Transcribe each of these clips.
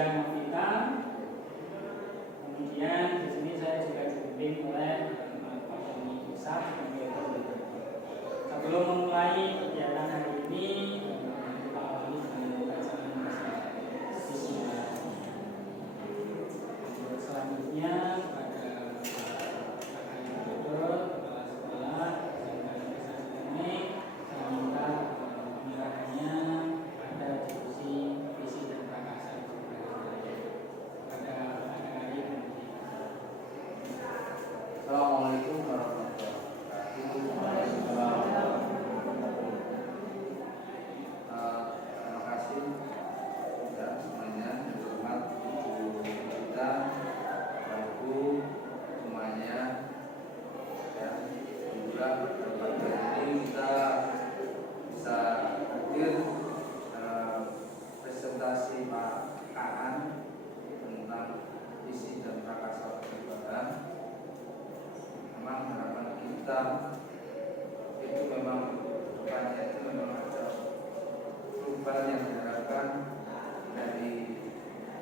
Dian Novita. Kemudian di sini saya juga dibimbing oleh Pak Doni Ishak. Sebelum memulai kegiatan hari ini, kita awali dengan bacaan sisi. Selanjutnya kepada kakak yang betul, kepala sekolah, dan desa Cilemeng, saya minta penyerahannya pada diskusi visi dan prakarsa pada hari ini. Assalamualaikum warahmatullahi wabarakatuh. Terima kasih ya semuanya, hormat ibu kita, ibu semuanya ya. Alhamdulillah pada hari ini kita bisa hadir presentasi Pak Kaan tentang visi dan prakarsa perubahan. Memang harapan kita itu memang depannya itu memang ada perubahan yang diharapkan dari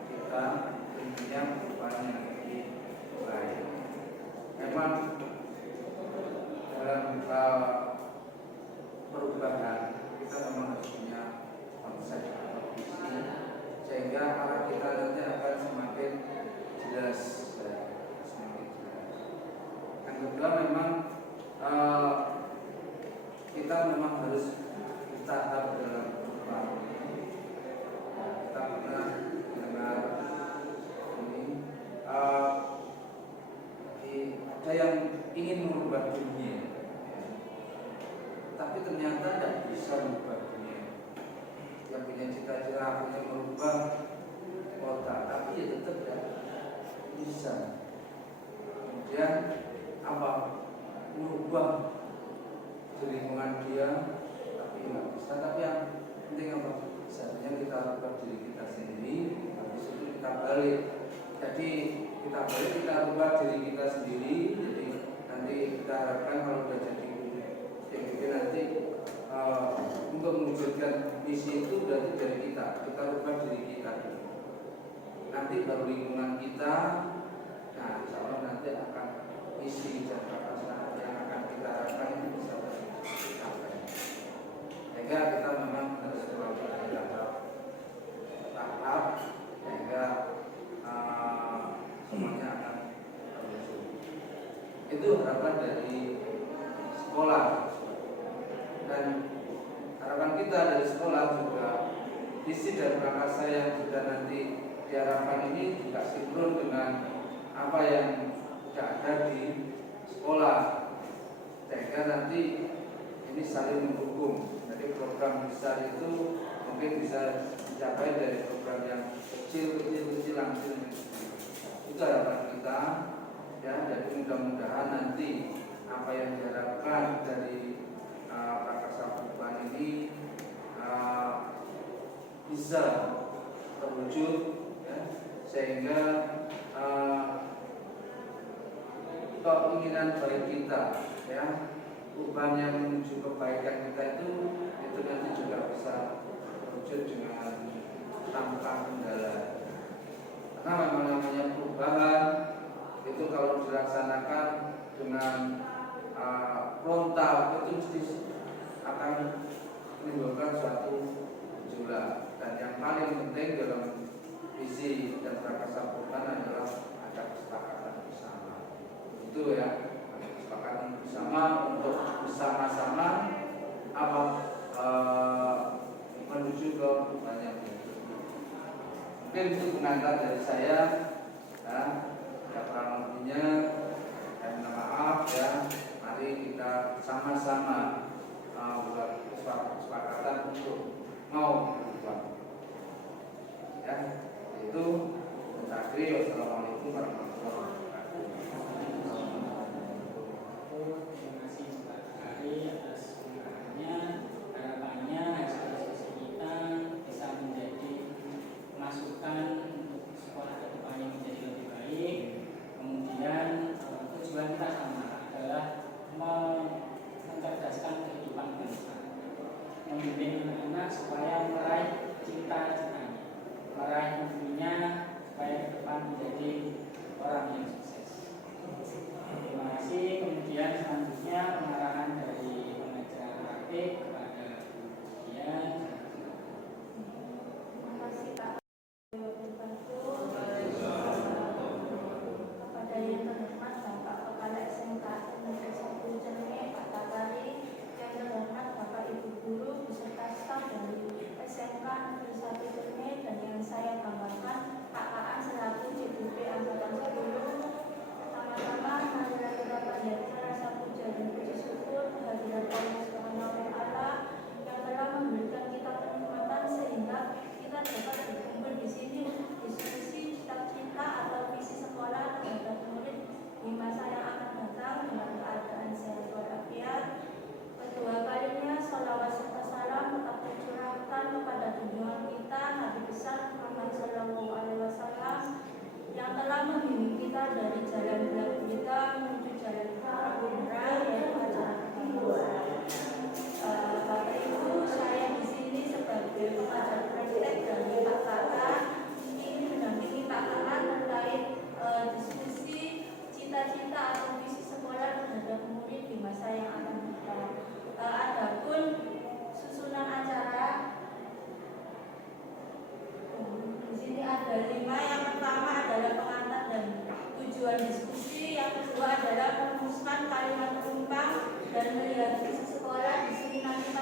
kita, tentunya perubahan yang lebih baik. Memang dalam perubahan kita memang harus punya konsep atau visi sehingga arah kita nanti akan semakin jelas. Yang kedua memang kita memang harus bertahap dalam perubahan. Kita pernah mendengar ini ada yang ingin merubah dunia, tapi ternyata tidak bisa merubah dunia. Yang punya cita-cita punya merubah kota, tapi ya tetap tidak bisa. Kemudian apa? Merubah lingkungan dia, tapi nggak bisa. Tapi yang penting apa? Sebenarnya kita rubah diri kita sendiri, habis itu kita balik. Jadi kita balik, kita rubah diri kita sendiri. Jadi nanti kita harapkan kalau sudah jadi PBB nanti untuk mewujudkan misi itu berarti dari kita rubah diri kita dulu. Nanti baru lingkungan kita. Nah, insya Allah nanti akan misi dan prakarsa yang akan kita harapkan itu bisa tercapai. Sehingga kita memang harus melalui tahap sehingga semuanya akan terwujud. Itu harapan dari sekolah, dan harapan kita dari sekolah juga visi dan prakarsa yang sudah nanti diharapkan ini juga sinkron dengan apa yang sudah ada di sekolah, sehingga nanti ini saling mendukung. Jadi program besar itu mungkin bisa dicapai dari program yang kecil langsung. Itu harapan kita ya. Jadi mudah-mudahan nanti apa yang diharapkan dari prakarsa perubahan ini bisa terwujud ya, sehingga keinginan baik kita ya, perubahan yang menuju kebaikan kita itu nanti juga bisa terwujud dengan tanpa kendala. Karena memang namanya perubahan itu kalau dilaksanakan dengan frontal itu mesti akan menimbulkan suatu gejolak. Dan yang paling penting dalam visi dan prakarsa perubahan adalah ada kesepakatan bersama. Itu ya, kesepakatan bersama untuk bersama-sama apa menuju ke perubahan yang baik. Mungkin itu pengantar dari saya ya, kurang lebihnya saya minta maaf ya. Mari kita sama-sama buat kesepakatan untuk mau berubah ya. Itu terakhir. Wassalamualaikum warahmatullahi wabarakatuh. Terima kasih Pak Ari atas pengarahannya. Harapannya hasil diskusi kita bisa menjadi masukan untuk sekolah ke depannya menjadi lebih baik. Kemudian tujuan kita sama adalah mencerdaskan kehidupan bangsa, membimbing anak-anak supaya meraih cita-citanya, meraih mimpinya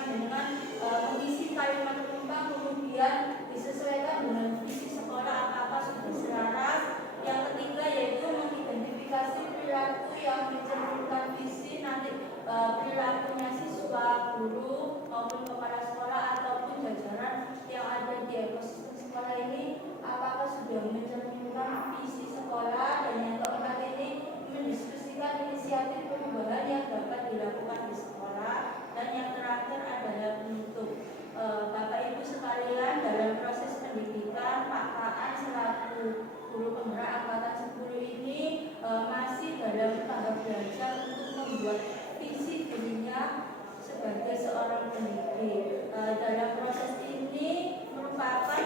dengan mengisi kalimat penumpang, kemudian disesuaikan dengan visi sekolah apakah sudah selaras. Yang ketiga yaitu mengidentifikasi perilaku yang mencerminkan visi, nanti perilakunya siswa, guru maupun kepala sekolah ataupun jajaran yang ada di ekosistem sekolah ini apakah sudah mencerminkan visi sekolah. Dan yang keempat ini mendiskusikan inisiatif perubahan yang dapat dilakukan di sekolah. Dan yang terakhir adalah penutup. Bapak Ibu sekalian, dalam proses pendidikan Pak Kaan selaku guru penggerak angkatan 10 ini masih dalam tahap belajar untuk membuat visi dirinya sebagai seorang pendidik. Dalam proses ini merupakan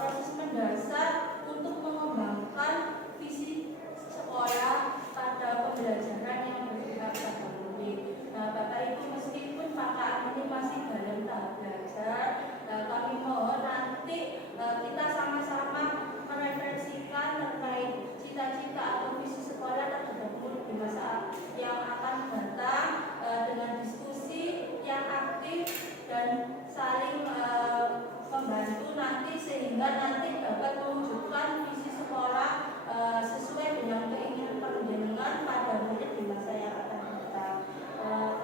proses mendasar untuk mengembangkan visi sekolah pada pembelajaran yang berpihak pada murid. Bapak Ibu, meskipun Pak Kaan ini masih dalam tahap belajar, kami mohon nanti kita sama-sama merefleksikan terkait cita-cita atau visi sekolah terhadap murid di masa yang akan datang dengan diskusi yang aktif dan saling membantu nanti sehingga nanti dapat mewujudkan visi sekolah sesuai dengan keinginan panjenengan pada murid di masa yang akan datang.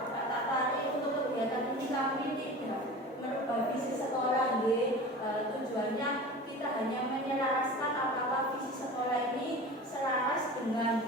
Kata tadi untuk kegiatan ini kami tidak merubah visi sekolah, tujuannya kita hanya menyelaraskan apakah visi sekolah ini selaras dengan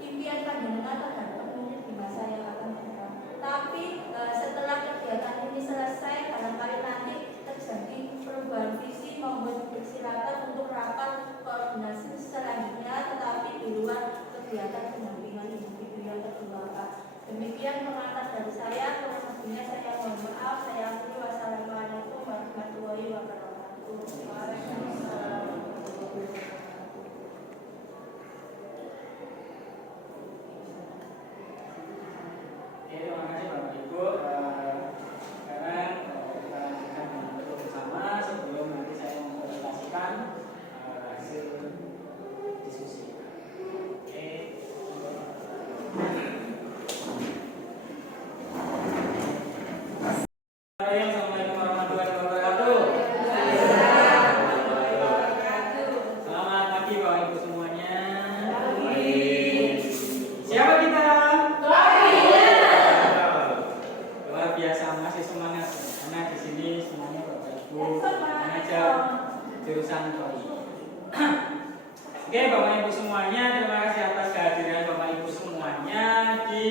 impian panjenengan terhadap murid di masa yang akan datang. Tapi setelah kegiatan ini selesai, barangkali nanti terjadi perubahan visi, mohon silakan untuk rapat koordinasi selanjutnya, tetapi di luar kegiatan pendampingan individu yang kedua. Demikian pengantar dari saya. Kurang lebihnya saya mohon maaf. Saya akhiri. Wassalamualaikum warahmatullahi wabarakatuh. Waalaikumsalam. Terima kasih Bapak Ibu. Sekarang kita lanjutkan dengan doa bersama sebelum nanti saya mempresentasikan hasil diskusi. Assalamualaikum warahmatullahi wabarakatuh. Selamat pagi Bapak Ibu semuanya. Siapa kita? Luar biasa, masih semangat karena di sini semuanya Bapak Ibu mengajar jurusan TOI. Oke Bapak Ibu semuanya, terima kasih atas kehadiran Bapak Ibu semuanya di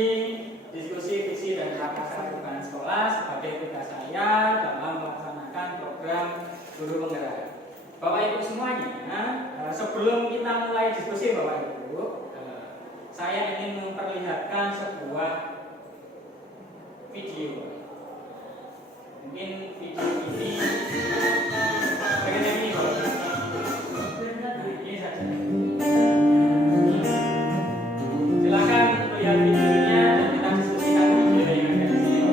diskusi visi dan prakarsa perubahan sekolah sebagai tugas saya dalam melaksanakan program guru penggerak. Bapak Ibu semuanya, sebelum kita mulai diskusi Bapak Ibu, saya ingin memperlihatkan sebuah video. Mungkin video ini bagian ini Bapak. Ini saja. Silakan lihat videonya dan kita diskusikan video yang ada di sini.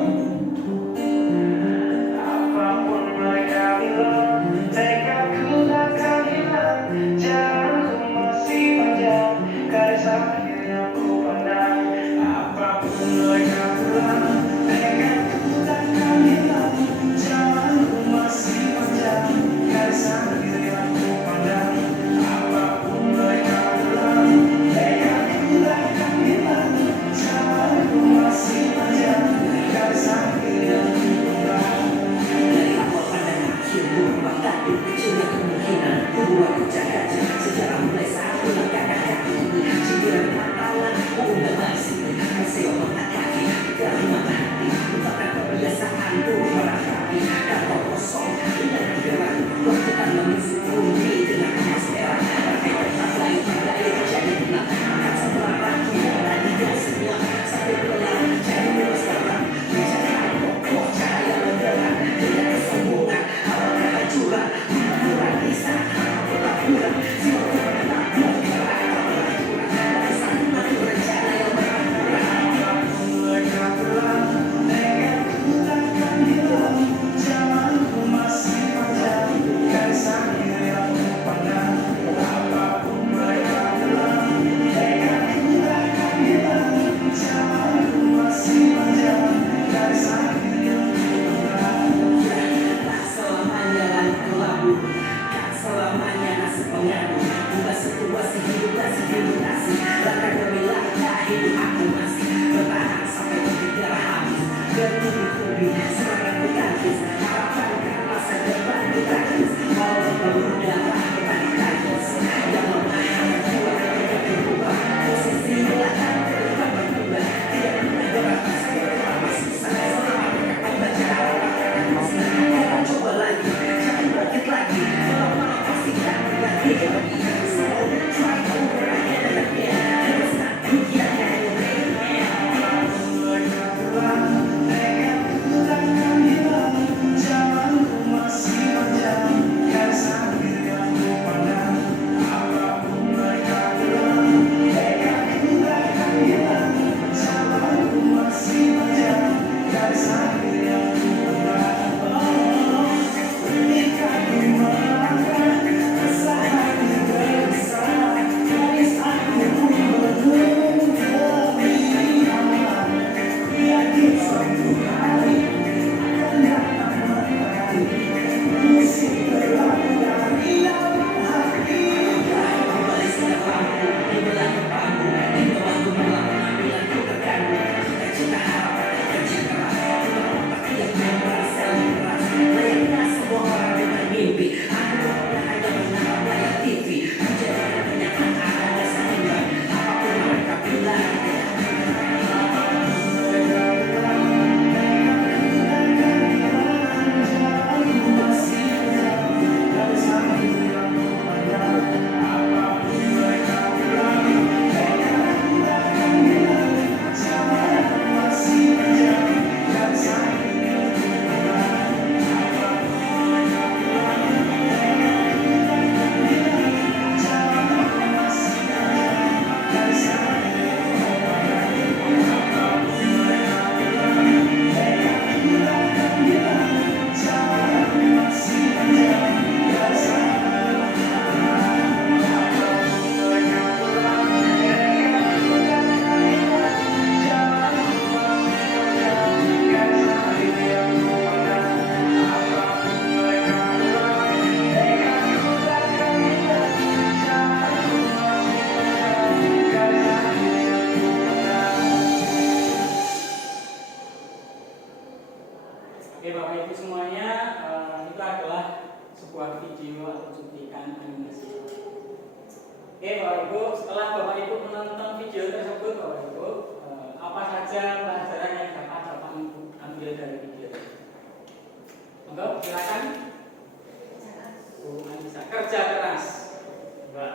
Apapun mereka bilang, tekadku takkan hilang. Jalanku masih panjang, garis akhir yang ku pandang. Oke Bapak Ibu semuanya, itu adalah sebuah video atau cuplikan animasi. Oke Bapak Ibu, setelah Bapak Ibu menonton video tersebut, Bapak Ibu, apa saja pelajaran yang dapat Bapak Ibu ambil dari video tersebut? Monggo, silakan. Bu Anissa, kerja keras. Mbak,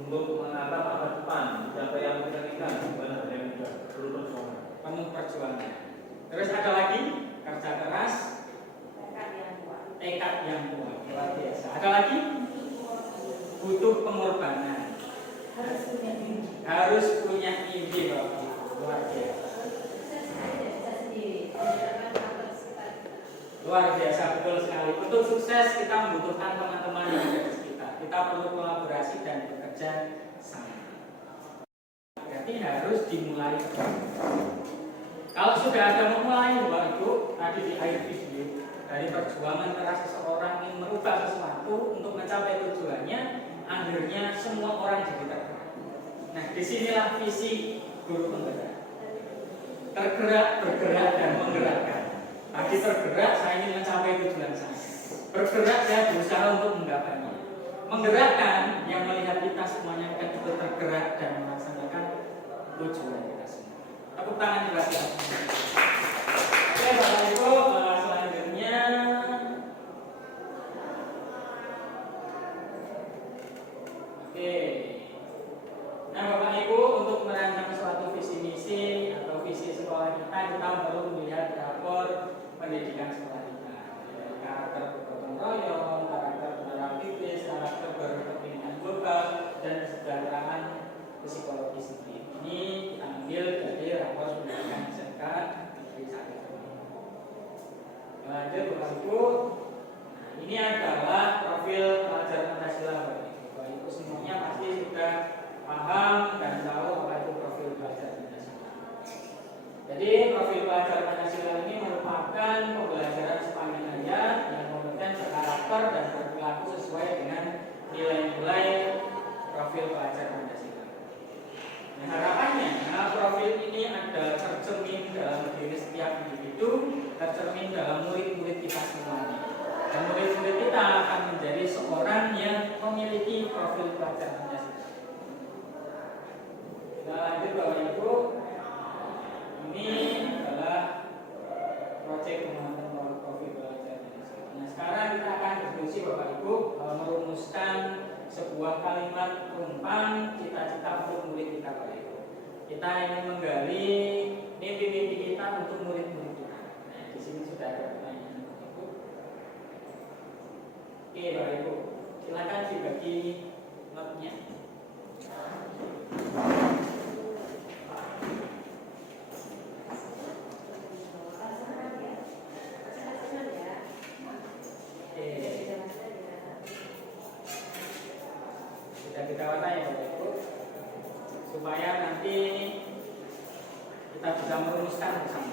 untuk menatap masa depan, siapa yang menginginkan bukan hanya yang muda, perlu perjuangan. Penuh perjuangan. Terus ada lagi, kerja keras, tekad yang kuat, luar biasa. Ada lagi, butuh pengorbanan. Harus punya mimpi, Bapak Ibu, luar biasa. Luar biasa, betul sekali. Untuk sukses kita membutuhkan teman-teman yang ada di sekitar. Kita perlu kolaborasi dan bekerja sama. Berarti harus dimulai. Kalau sudah ada memulai, Bapak Ibu, tadi di akhir video, dari perjuangan keras seseorang ingin merubah sesuatu untuk mencapai tujuannya, akhirnya semua orang jadi tergerak. Nah, disinilah visi guru penggerak. Tergerak, bergerak, dan menggerakkan. Tadi tergerak, saya ingin mencapai tujuan saya. Bergerak, saya berusaha untuk menggapainya. Menggerakkan, yang melihat kita semuanya kan itu tergerak dan melaksanakan tujuan kita semua. Tepuk tangan juga ya. Oke Bapak Ibu, selanjutnya nah Bapak Ibu, untuk merancang suatu visi misi atau visi sekolah kita perlu melihat rapor pendidikan sekolah kita. Karakter bergotong royong, karakter narratifis, karakter berkepentingan global, dan kesejahteraan psikologi sendiri. Ini kita ambil dari rapor pendidikan SMK Negeri 1. Lanjut Bapak Ibu, ini adalah profil pelajar Pancasila. Bapak Ibu semuanya pasti sudah paham dan tahu apa itu profil pelajar Pancasila. Jadi profil pelajar Pancasila ini merupakan pembelajaran sepanjang hayat yang kompeten, berkarakter dan berperilaku sesuai dengan nilai-nilai profil pelajar Pancasila. Nah, harapannya profil ini ada tercermin dalam diri setiap individu tercermin dalam murid-murid kita semuanya. Dan murid-murid kita akan menjadi seorang yang memiliki profil pelajarannya sendiri. Kita lanjut Bapak Ibu. Ini adalah proyek penguatan profil pelajarannya. Nah sekarang kita akan diskusi Bapak Ibu merumuskan sebuah kalimat perumpamaan cita-cita untuk murid kita Bapak Ibu. Kita ingin menggali mimpi-mimpi kita untuk murid-murid kita. Nah, di sini sudah ada pertanyaan Bapak Ibu. Oke Bapak Ibu, silakan dibagi notnya. Kita warnai Bapak Ibu supaya nanti kita bisa merumuskan bersama.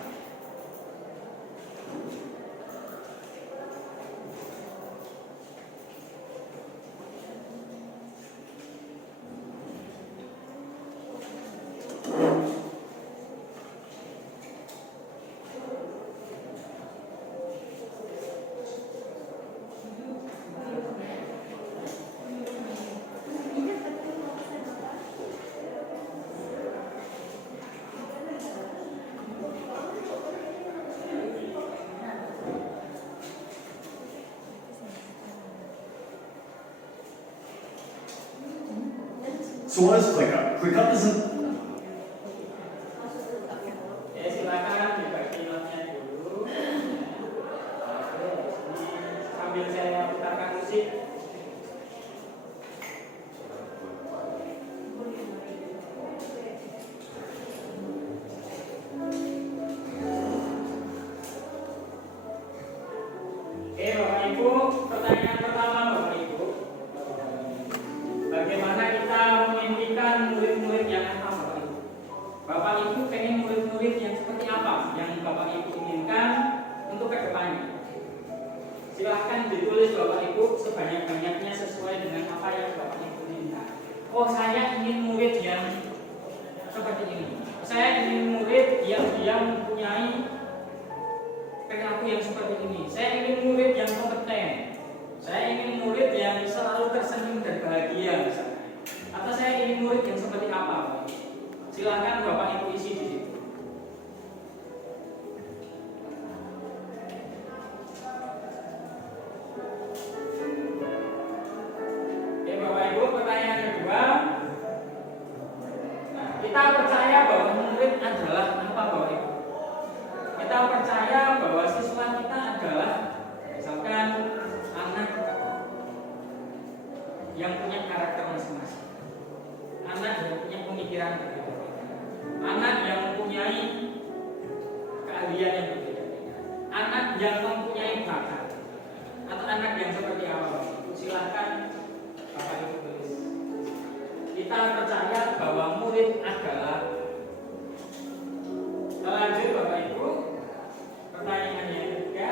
So what is ClickUp? ClickUp is an Silakan dibagi notnya dulu. Sambil saya putarkan musik. Oke Bapak Ibu, pertanyaan pertama Bapak Ibu, bagaimana kita memimpikan murid-murid yang apa Bapak Ibu? Bapak Ibu pengen murid-murid yang seperti apa yang Bapak Ibu inginkan untuk kedepannya? Silahkan ditulis Bapak Ibu sebanyak-banyaknya sesuai dengan apa yang Bapak Ibu inginkan. Oh saya ingin murid yang seperti ini. Saya ingin murid yang dia mempunyai perilaku yang seperti ini. Saya ingin murid yang kompeten. Saya ingin murid yang selalu tersenyum dan bahagia misalnya. Atau saya ingin murid yang seperti apa? Silakan Bapak Ibu isi di situ. Oke Bapak Ibu, pertanyaan kedua. Nah, kita percaya bahwa murid adalah apa Bapak Ibu? Kita percaya bahwa siswa kita adalah misalkan anak yang punya karakter masing-masing, anak yang punya pemikiran berbeda-beda, anak yang mempunyai keahlian yang berbeda-beda, anak yang mempunyai bakat, atau anak yang seperti apa? Silahkan Bapak Ibu tulis. Kita percaya bahwa murid adalah. Lanjut Bapak Ibu, pertanyaan yang ketiga.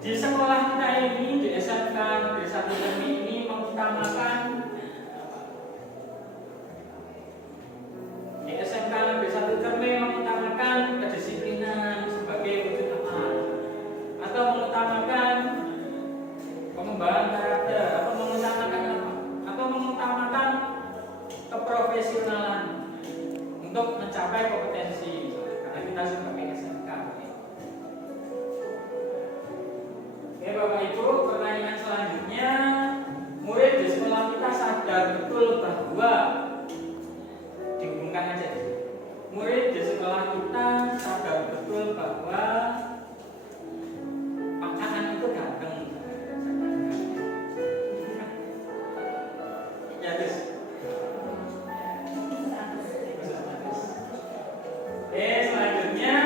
Di sekolah kita ini, di SMK Negeri 1 Jambi ini mengutamakan di SMK Negeri 1 Jambi mengutamakan kedisiplinan sebagai wujud apa? Atau mengutamakan pengembangan karakter, atau mengutamakan apa? Atau mengutamakan keprofesionalan untuk mencapai kompetensi, karena kita sebagai SMK. Oke Bapak Ibu, pertanyaan selanjutnya, murid di sekolah kita sadar betul bahwa dihubungkan aja. Murid di sekolah kita sadar betul bahwa pasangan itu ganteng. Ya guys. Selanjutnya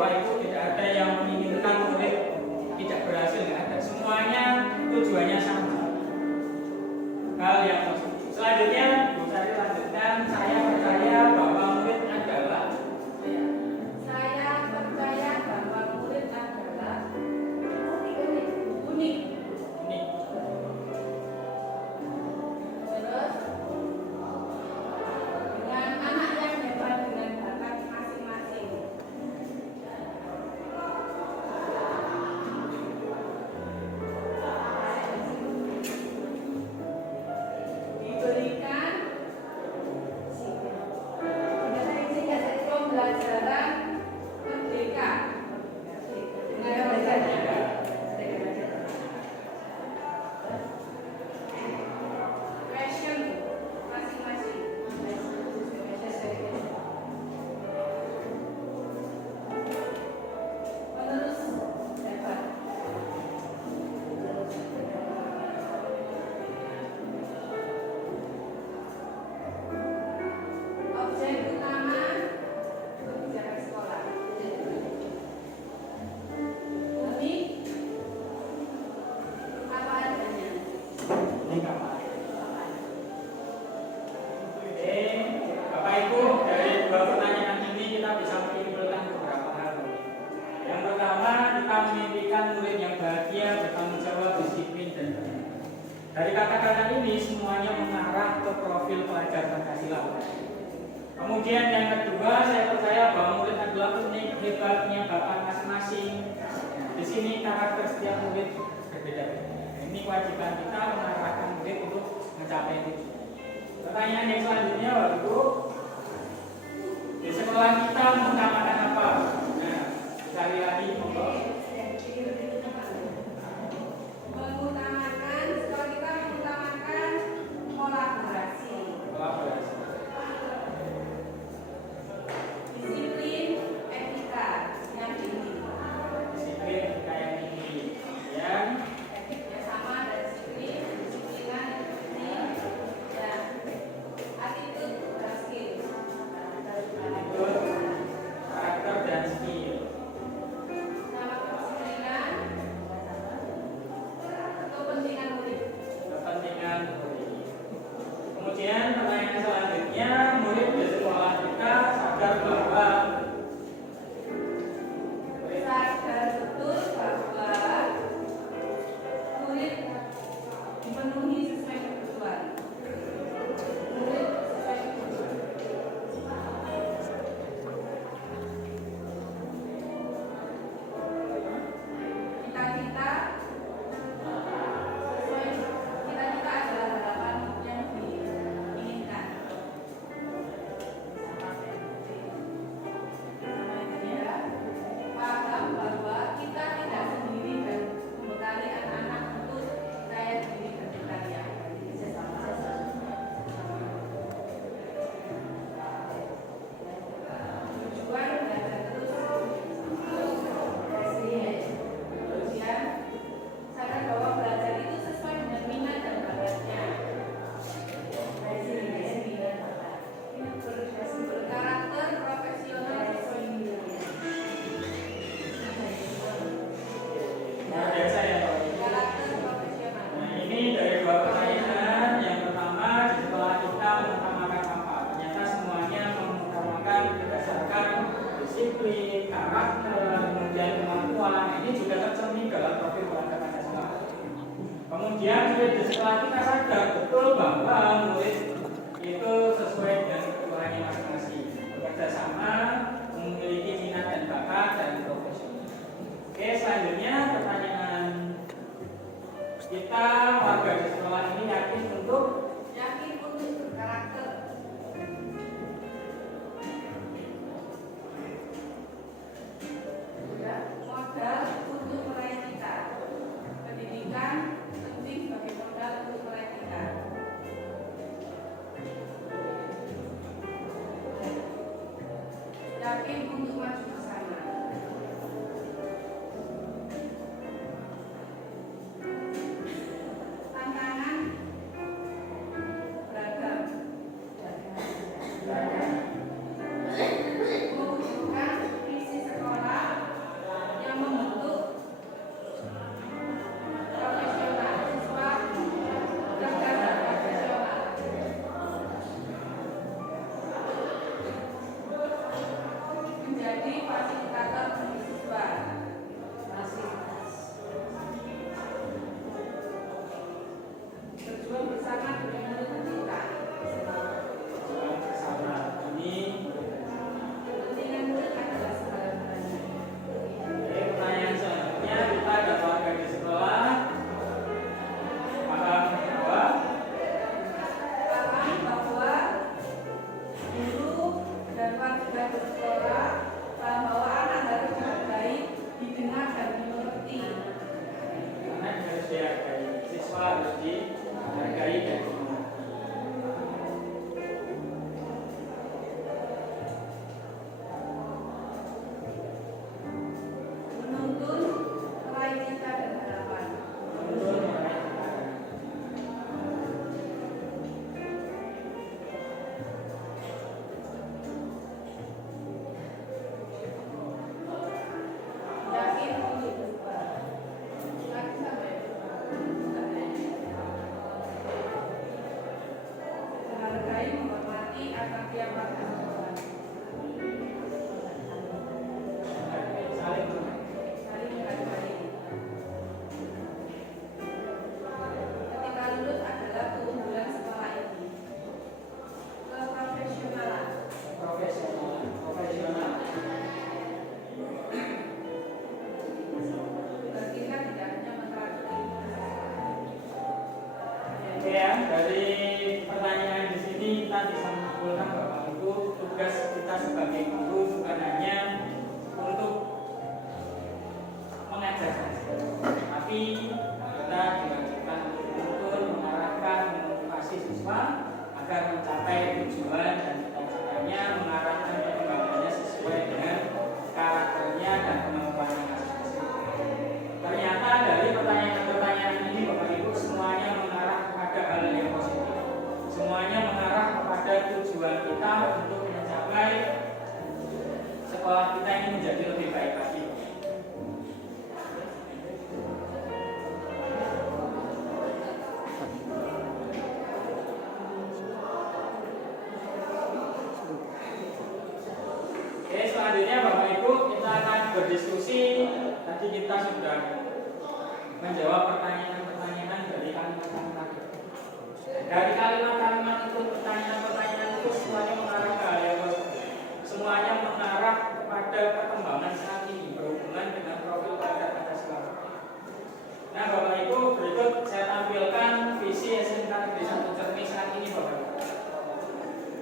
Bapak Ibu, tidak ada yang menginginkan murid tidak berhasil, nggak ada. Semuanya tujuannya sama. Hal yang positif. Selanjutnya, Bu Sari lanjutkan. Saya percaya bahwa murid adalah Saya percaya bahwa murid adalah unik. ini. Terus dengan anak yang hebat dengan bakat masing-masing. Diberikan pembelajaran merdeka dengan passion masing-masing. Menerus hebat. Objek utama kebijakan sekolah. Ini apa adanya? Ini kamar. Oke, Bapak Ibu, dari dua pertanyaan ini kita bisa menyimpulkan beberapa hal. Yang pertama, kita memimpikan murid yang bahagia, bertanggung jawab, disiplin, dan berani. Dari kata-kata ini semuanya mengarah ke profil pelajar Pancasila. Kemudian yang kedua, saya percaya bahwa murid adalah unik, hebatnya bakat masing-masing. Di sini karakter setiap murid berbeda-beda. Ini kewajiban kita mengarahkan murid untuk mencapai itu. Pertanyaan yang selanjutnya, Bapak Ibu, di sekolah kita mengutamakan apa? Nah, cari lagi monggo. Mengutamakan, sekolah kita mengutamakan kolaborasi, Kolaborasi. disiplin, etika yang tinggi. Disiplin kayak ini. Kemudian Etiknya sama ada disiplin, disiplinan, dan attitude dan skill. ikut karakter dan skill. Nama kedisiplinan, kepentingan murid. Kepentingan murid. Kemudian pertanyaan selanjutnya, murid di sekolah kita sadar bahwa Sadar betul bahwa murid dipenuhi sesuai kebutuhan. Murid sesuai kebutuhan. Cita-cita sesuai cita-cita adalah harapan yang diinginkan. Paham bahwa kita tidak sendiri dan membekali anak-anak untuk daya diri berdikari. Tujuan belajar terus resilient. Kemudian sadar bahwa belajar itu sesuai dengan minat dan bakatnya. Resilient. Berkarakter profesional resilient. luar biasa ya Pak. Karakter profesional. Nah, ini dari dua pertanyaan. Yang pertama, di sekolah kita mengutamakan apa? Ternyata semuanya mengutamakan berdasarkan disiplin, karakter, kemudian kemampuan. Nah, ini juga tercermin dalam profil pelajar Pancasila. Kemudian murid di sekolah kita sadar betul bahwa murid itu sesuai dengan kebutuhannya masing-masing, bekerja sama, memiliki minat dan bakat dan profesional. Oke, selanjutnya pertanyaan kita, warga di sekolah ini yakin untuk Berkarakter. Ya, modal untuk meraih cita. Pendidikan penting sebagai modal untuk meraih cita. Yakin untuk maju bersama. Tantangan beragam. Membutuhkan visi sekolah dari pertanyaan di sini kita bisa menyimpulkan Bapak Ibu, tugas kita sebagai guru bukan hanya untuk mengajar saja, tapi kita diwajibkan untuk mengarahkan, memotivasi siswa agar mencapai tujuan dan cita-citanya, mengarahkan perkembangannya sesuai dengan karakternya dan kemampuannya masing-masing. Ternyata dari pertanyaan-pertanyaan ini Bapak Ibu semuanya mengarah kepada hal yang positif. Semuanya mengarah kepada tujuan kita untuk mencapai sekolah kita ini menjadi lebih baik lagi. Oke, selanjutnya Bapak Ibu kita akan berdiskusi. Tadi kita sudah menjawab pertanyaan-pertanyaan dari kalimat-kalimat itu. Dari kalimat-kalimat itu, pertanyaan-pertanyaan itu semuanya mengarah ke hal yang positif. Semuanya mengarah kepada perkembangan saat ini berhubungan dengan profil karakter Pancasila. Nah, Bapak Ibu, berikut saya tampilkan visi SMK Negeri 1 Cermi saat ini, Bapak Ibu.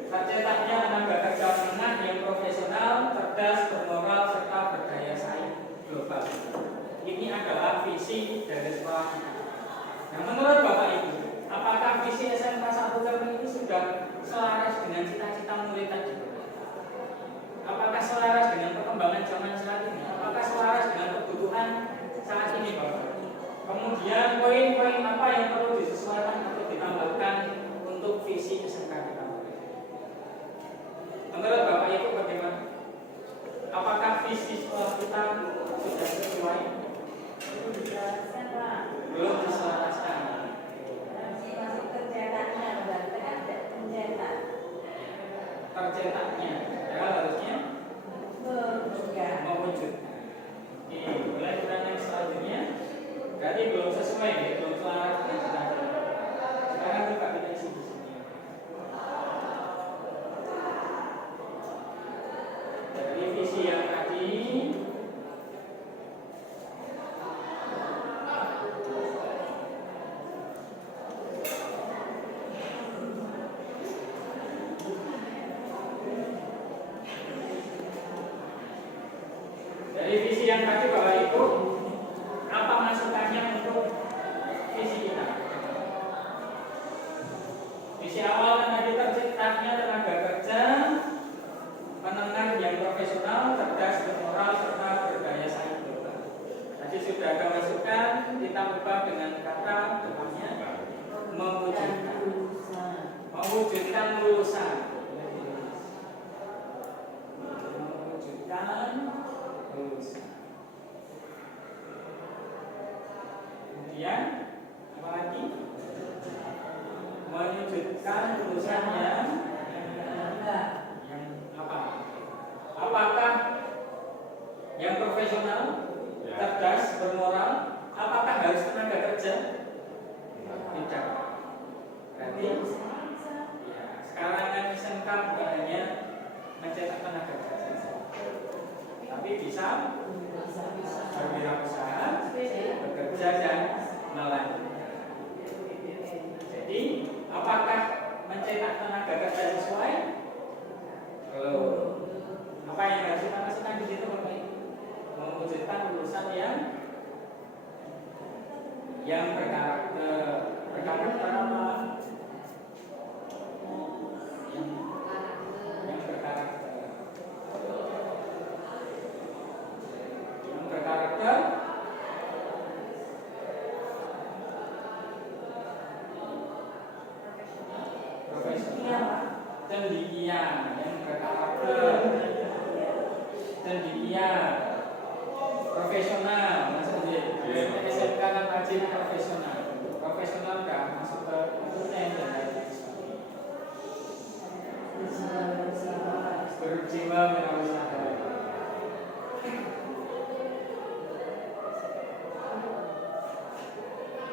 Tercetaknya tenaga kerja menengah yang profesional, cerdas, bermoral, serta berdaya saing global. Ini adalah visi dari sekolah kita. Nah, menurut Bapak Ibu, apakah visi SMK 1 Cermi ini sudah selaras dengan cita-cita murid tadi? Apakah selaras dengan perkembangan zaman saat ini? Apakah selaras dengan kebutuhan saat ini, Bapak? Kemudian poin-poin apa yang perlu disesuaikan atau ditambahkan untuk visi SMK kita? Menurut Bapak Ibu bagaimana? Apakah visi sekolah kita sudah sesuai? Belum diselaraskan. Tercetaknya, ya harusnya mewujudkan. Oke, mulai pertanyaan selanjutnya. Berarti belum sesuai, ya? Belum selaras dengan cita-cita. Sekarang coba kita isi di sini. Dari visi yang tadi, Bapak Ibu, apa masukannya untuk visi kita? Visi awal kan tadi terciptanya tenaga kerja menengah yang profesional, cerdas, bermoral, serta berdaya saing global. Tadi sudah ada masukan, kita ubah dengan kata depannya mewujudkan lulusan. Mewujudkan lulusan. Kemudian apa lagi? Mewujudkan lulusan yang apa? Apakah yang profesional, cerdas, bermoral? Apakah harus tenaga kerja? Tidak. Berarti ya, sekarang kan SMK bukan hanya mencetak tenaga kerja saja, tapi bisa berwirausaha, bekerja dan melanjutkan. Jadi, apakah mencetak tenaga kerja sesuai? Belum. Apa yang harus kita masukkan di situ, Bapak Ibu? Mewujudkan lulusan yang berkarakter apa? Yang berkarakter profesional, cendekia, yang berkarakter cendekia, profesional. Maksudnya SMK kan wajib profesional. Profesional nggak masuk ke dosen dan lain sebagainya. Berjiwa wirausaha.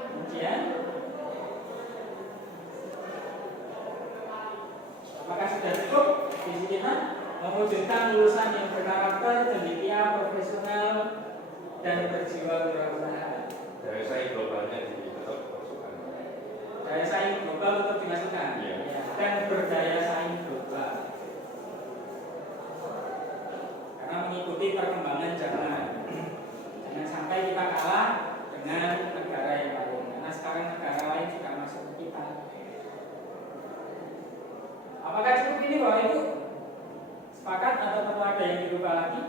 Kemudian, apakah sudah cukup visi kita? Mewujudkan lulusan yang berkarakter, cendekia, profesional, dan berjiwa wirausaha. Dari saya globalnya di tetap masukkan. daya saing global untuk dimasukkan. Iya. Ya, dan berdaya saing global. Karena mengikuti perkembangan zaman. Jangan sampai kita kalah dengan negara yang lain. Karena sekarang negara lain juga masuk ke kita. Apakah cukup ini Bapak Ibu? Sepakat atau perlu ada yang dirubah lagi?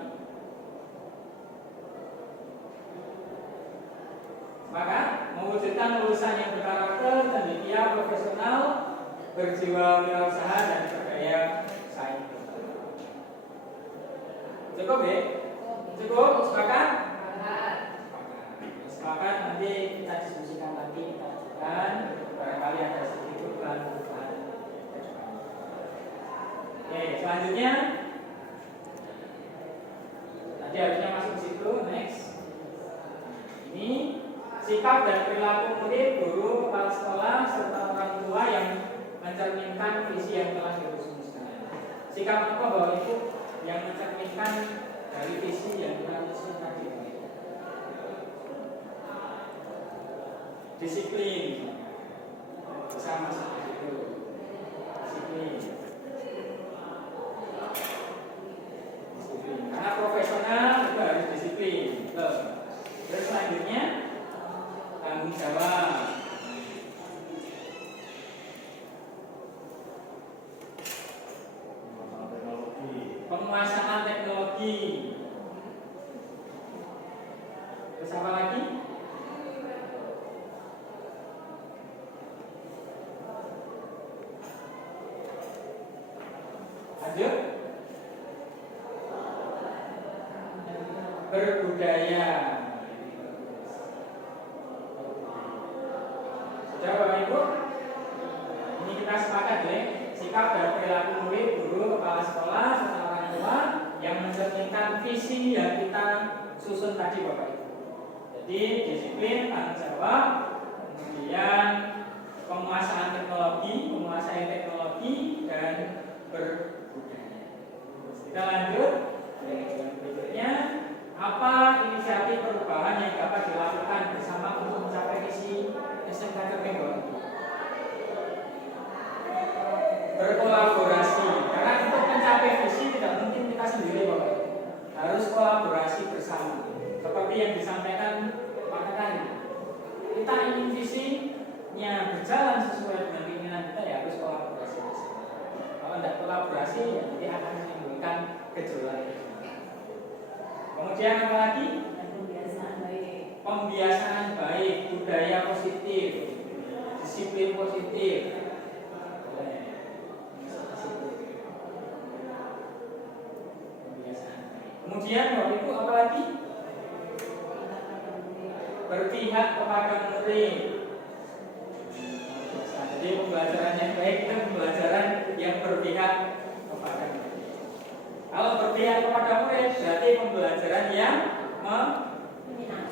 Maka mewujudkan lulusan yang berkarakter, cendekia, profesional, berjiwa wirausaha dan berdaya saing. Cukup ya? Cukup? Sepakat? Sepakat, nanti kita diskusikan lagi, kita ajukan barangkali ada sedikit perubahan-perubahan. Oke, selanjutnya tadi harusnya masuk ke situ. Next, ini sikap dan perilaku murid, guru, kepala sekolah, serta orang tua yang mencerminkan visi yang telah dirumuskan. Sikap apa Bapak Ibu yang mencerminkan dari visi yang telah dirumuskan tadi? Disiplin, bisa masuk ke situ. Disiplin. Karena profesional itu harus disiplin. Terus selanjutnya tanggung jawab. Penguasaan teknologi. Terus apa lagi? Lanjut. Berbudaya. Sudah Bapak Ibu? Ini kita sepakat ya. Sikap dan perilaku murid, guru, kepala sekolah, serta orang tua yang mencerminkan visi yang kita susun tadi Bapak Ibu. Jadi disiplin, tanggung jawab, kemudian penguasaan teknologi dan berbudaya. Kita lanjut. Yang berikutnya, apa inisiatif perubahan yang dapat dilakukan bersama untuk mencapai visi SMK Terpenggal? Berkolaborasi. Karena untuk mencapai visi tidak mungkin kita sendiri Bapak. Harus kolaborasi bersama. Seperti yang disampaikan Pak Kakak. Kita ingin visinya berjalan sesuai dengan keinginan kita ya harus kolaborasi bersama. Kalau tidak kolaborasi ya nanti akan menimbulkan gejolak. Kemudian apa lagi? Pembiasaan baik, budaya positif, disiplin positif. Kemudian Bapak Ibu apa lagi? Berpihak kepada murid. Jadi pembelajaran yang baik itu pembelajaran yang berpihak kepada murid. Kalau berpihak kepada murid berarti pembelajaran yang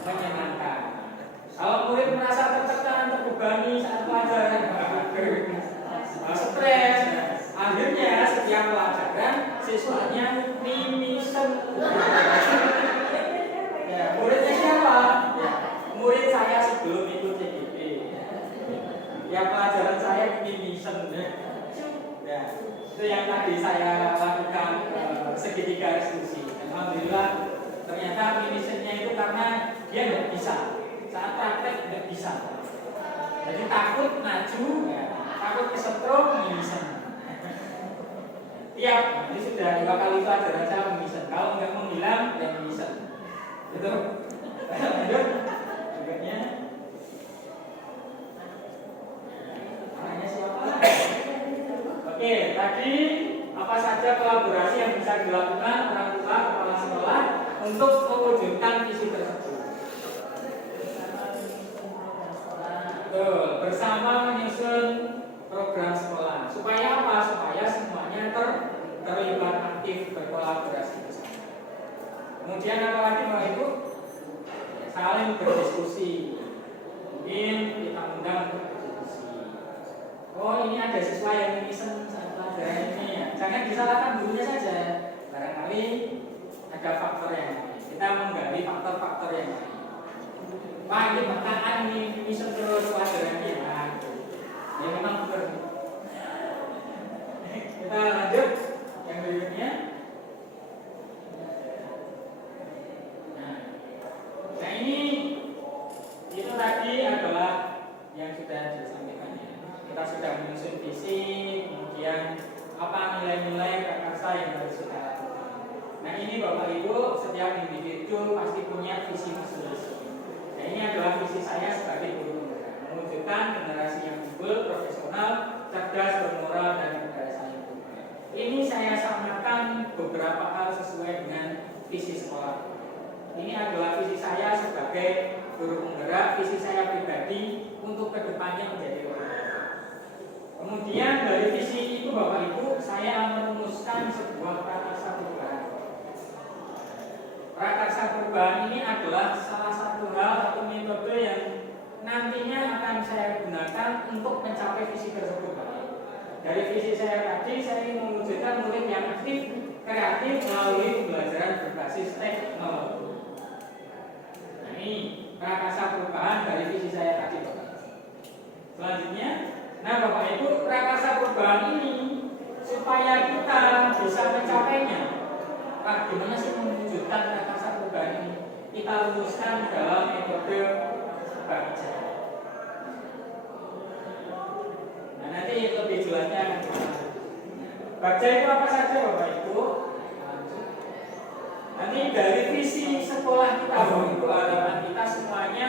menyenangkan. Kalau murid merasa tertekan, terbebani saat pelajaran, stres, akhirnya setiap pelajaran siswanya mimisen. Ya, muridnya siapa? Ya, murid saya sebelum ikut CGP. Ya, pelajaran saya mimisen. Ya, itu yang tadi saya lakukan segitiga restitusi. Alhamdulillah ternyata mimisennya itu karena dia tidak bisa saat praktek tidak bisa. Jadi takut maju, ya, takut kesetrum mimisen. Tiap ini sudah 2 kali pelajaran saya mimisen. Kalau nggak menghilang ya mimisen. Itu. Lanjut. Berikutnya. Namanya siapa? Oke, tadi apa saja kolaborasi yang bisa dilakukan orang tua, kepala sekolah untuk mewujudkan visi tersebut. Betul, bersama menyusun program sekolah. Supaya apa? Supaya semuanya terlibat aktif berkolaborasi bersama. Kemudian apa lagi Bapak Ibu? Saling berdiskusi. Mungkin kita undang untuk berdiskusi. Oh ini ada siswa yang misen saat pelajaran ini ya. Jangan disalahkan gurunya saja. Barangkali ada faktor yang lain. Kita menggali faktor-faktor yang lain. Wah ini pertanyaan ini misen terus pelajarannya. Nah, Ya memang benar. Kita lanjut yang berikutnya. Nah ini itu tadi adalah yang sudah disampaikan ya. Kita sudah menyusun visi, kemudian apa nilai-nilai prakarsa yang harus kita lakukan. Nah ini Bapak Ibu, setiap individu pasti punya visi masing-masing. Nah ini adalah visi saya sebagai guru penggerak, mewujudkan generasi yang unggul, profesional, cerdas, bermoral, dan berdaya saing. Ini saya samakan beberapa hal sesuai dengan visi sekolah. Ini adalah visi saya sebagai guru penggerak, visi saya pribadi untuk kedepannya menjadi orang. Kemudian dari visi itu Bapak Ibu, saya merumuskan sebuah prakarsa perubahan. Prakarsa perubahan ini adalah salah satu hal atau metode yang nantinya akan saya gunakan untuk mencapai visi tersebut. Dari visi saya tadi, saya ingin mewujudkan murid yang aktif, kreatif melalui pembelajaran berbasis teknologi. Nah ini prakarsa perubahan dari visi saya tadi, Bapak. Selanjutnya, nah Bapak Ibu, prakarsa perubahan ini supaya kita bisa mencapainya. Pak, gimana sih mewujudkan prakarsa perubahan ini? Kita rumuskan dalam metode Bagja. Nah nanti lebih jelasnya akan Bagja itu apa saja Bapak Ibu? Nanti dari visi sekolah kita Bapak Ibu, harapan kita semuanya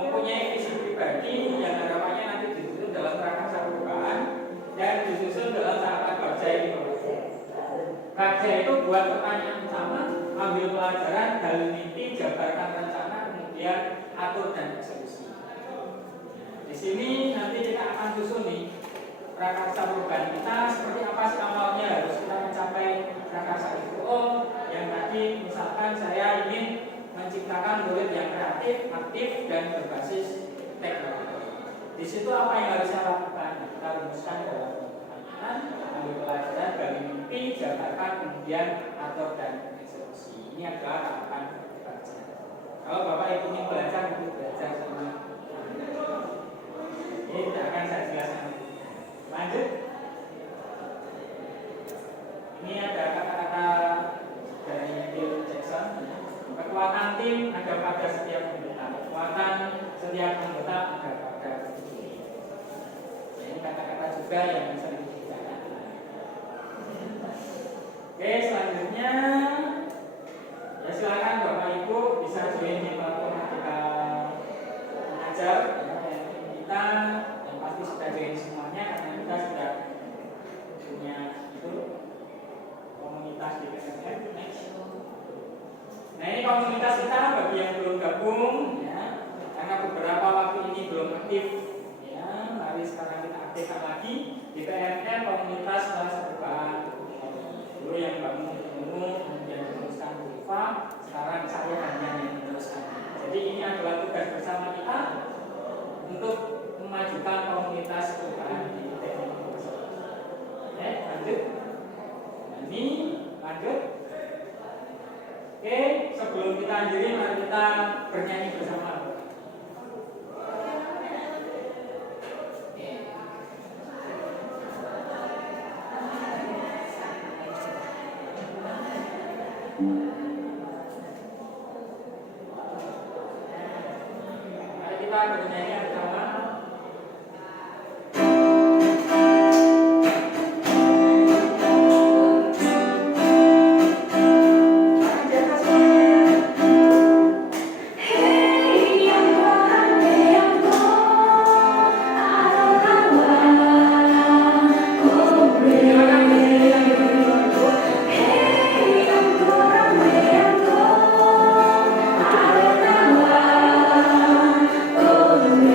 mempunyai visi pribadi yang harapannya nanti disusun dalam prakarsa perubahan dan disusun dalam tahapan Bagja ini. Bagja itu buat pertanyaan utama, ambil pelajaran, gali mimpi, jabarkan rencana, kemudian atur dan eksekusi. Di sini nanti kita akan susun nih prakarsa perubahan kita seperti apa sih awalnya harus kita mencapai prakarsa itu. Oh, yang tadi misalkan saya ingin menciptakan murid yang kreatif, aktif, dan berbasis teknologi. Di situ apa yang harus saya lakukan? Kita rumuskan dalam pertanyaan, ambil pelajaran, gali mimpi, jabarkan, kemudian atur dan eksekusi. Ini adalah tahapan Bagja. Kalau Bapak Ibu ingin belajar, mungkin belajar sama. Ini tidak akan saya jelaskan. Lanjut. Ini ada kata-kata dari Bill Jackson. Kekuatan tim ada pada setiap anggota. Kekuatan setiap anggota ada pada tim. Ini kata-kata juga yang bisa dibicarakan. Oke, selanjutnya ya silakan Bapak Ibu bisa join di platform kita mengajar. Kita yang pasti sudah join semuanya karena kita sudah punya itu komunitas di PSM. Nah ini komunitas kita bagi yang belum gabung ya, karena beberapa waktu ini belum aktif ya, mari sekarang kita aktifkan lagi di PMM komunitas kelas perubahan. Dulu yang bangun ilmu kemudian meneruskan Rifa, sekarang saya hanya yang meneruskan. Jadi ini adalah tugas bersama kita untuk memajukan komunitas perubahan di teknologi. Oke, lanjut. Nah, ini lanjut. Oke, sebelum kita akhiri, mari kita bernyanyi bersama. Mari kita bernyanyi bersama. Oh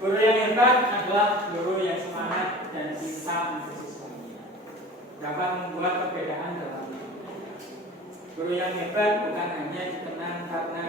Guru yang hebat adalah guru yang semangat dan cinta untuk siswanya, dapat membuat perbedaan dalam hidup. Guru yang hebat bukan hanya dikenang karena